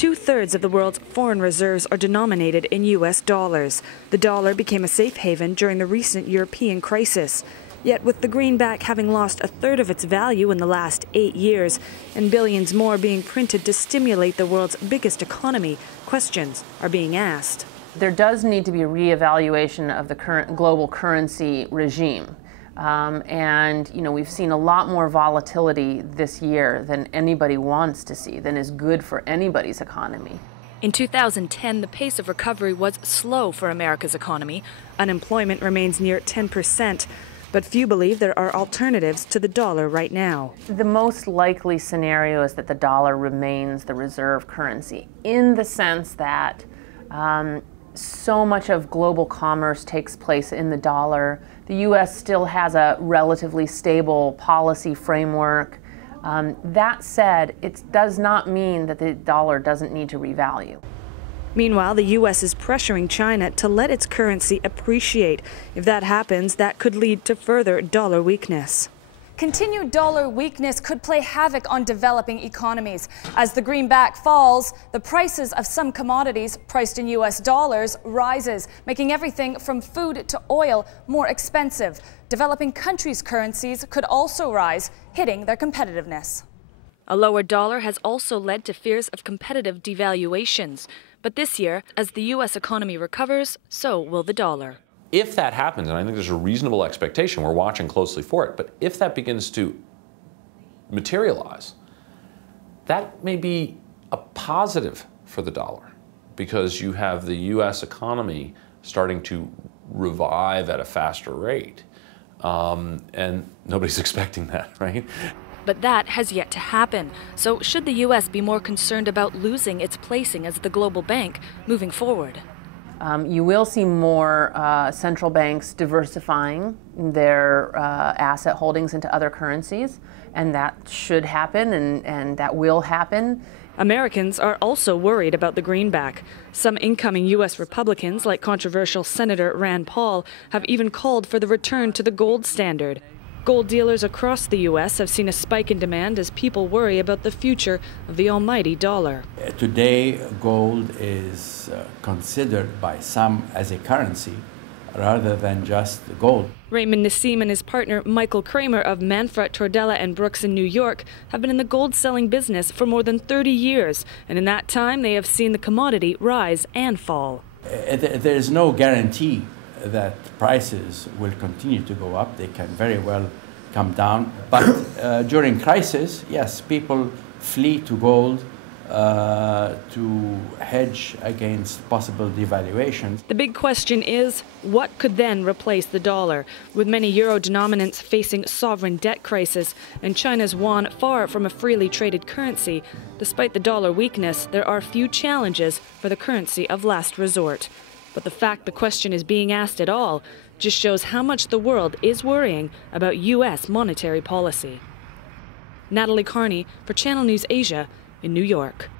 2/3 of the world's foreign reserves are denominated in US dollars. The dollar became a safe haven during the recent European crisis. Yet with the greenback having lost 1/3 of its value in the last 8 years and billions more being printed to stimulate the world's biggest economy, questions are being asked. There does need to be a reevaluation of the current global currency regime. We've seen a lot more volatility this year than anybody wants to see, than is good for anybody's economy. In 2010, the pace of recovery was slow for America's economy. Unemployment remains near 10%, but few believe there are alternatives to the dollar right now. The most likely scenario is that the dollar remains the reserve currency, in the sense that so much of global commerce takes place in the dollar. The U.S. still has a relatively stable policy framework. That said, it does not mean that the dollar doesn't need to revalue. Meanwhile, the U.S. is pressuring China to let its currency appreciate. If that happens, that could lead to further dollar weakness. Continued dollar weakness could play havoc on developing economies. As the greenback falls, the prices of some commodities priced in US dollars rises, making everything from food to oil more expensive. Developing countries' currencies could also rise, hitting their competitiveness. A lower dollar has also led to fears of competitive devaluations. But this year, as the U.S. economy recovers, so will the dollar. If that happens, and I think there's a reasonable expectation, we're watching closely for it, but if that begins to materialize, that may be a positive for the dollar, because you have the U.S. economy starting to revive at a faster rate, and nobody's expecting that, right? But that has yet to happen. So should the U.S. be more concerned about losing its placing as the global bank moving forward? You will see more central banks diversifying their asset holdings into other currencies, and that should happen, and that will happen. Americans are also worried about the greenback. Some incoming U.S. Republicans, like controversial Senator Rand Paul, have even called for the return to the gold standard. Gold dealers across the U.S. have seen a spike in demand as people worry about the future of the almighty dollar. Today, gold is considered by some as a currency rather than just gold. Raymond Nassim and his partner Michael Kramer of Manfred, Tordella and Brooks in New York have been in the gold-selling business for more than 30 years, and in that time they have seen the commodity rise and fall. There is no guarantee that prices will continue to go up. They can very well come down. But during crisis, yes, people flee to gold to hedge against possible devaluations. The big question is, what could then replace the dollar? With many euro denominants facing sovereign debt crisis and China's yuan far from a freely traded currency, despite the dollar weakness, there are few challenges for the currency of last resort. But the fact the question is being asked at all just shows how much the world is worrying about U.S. monetary policy. Natalie Carney for Channel News Asia in New York.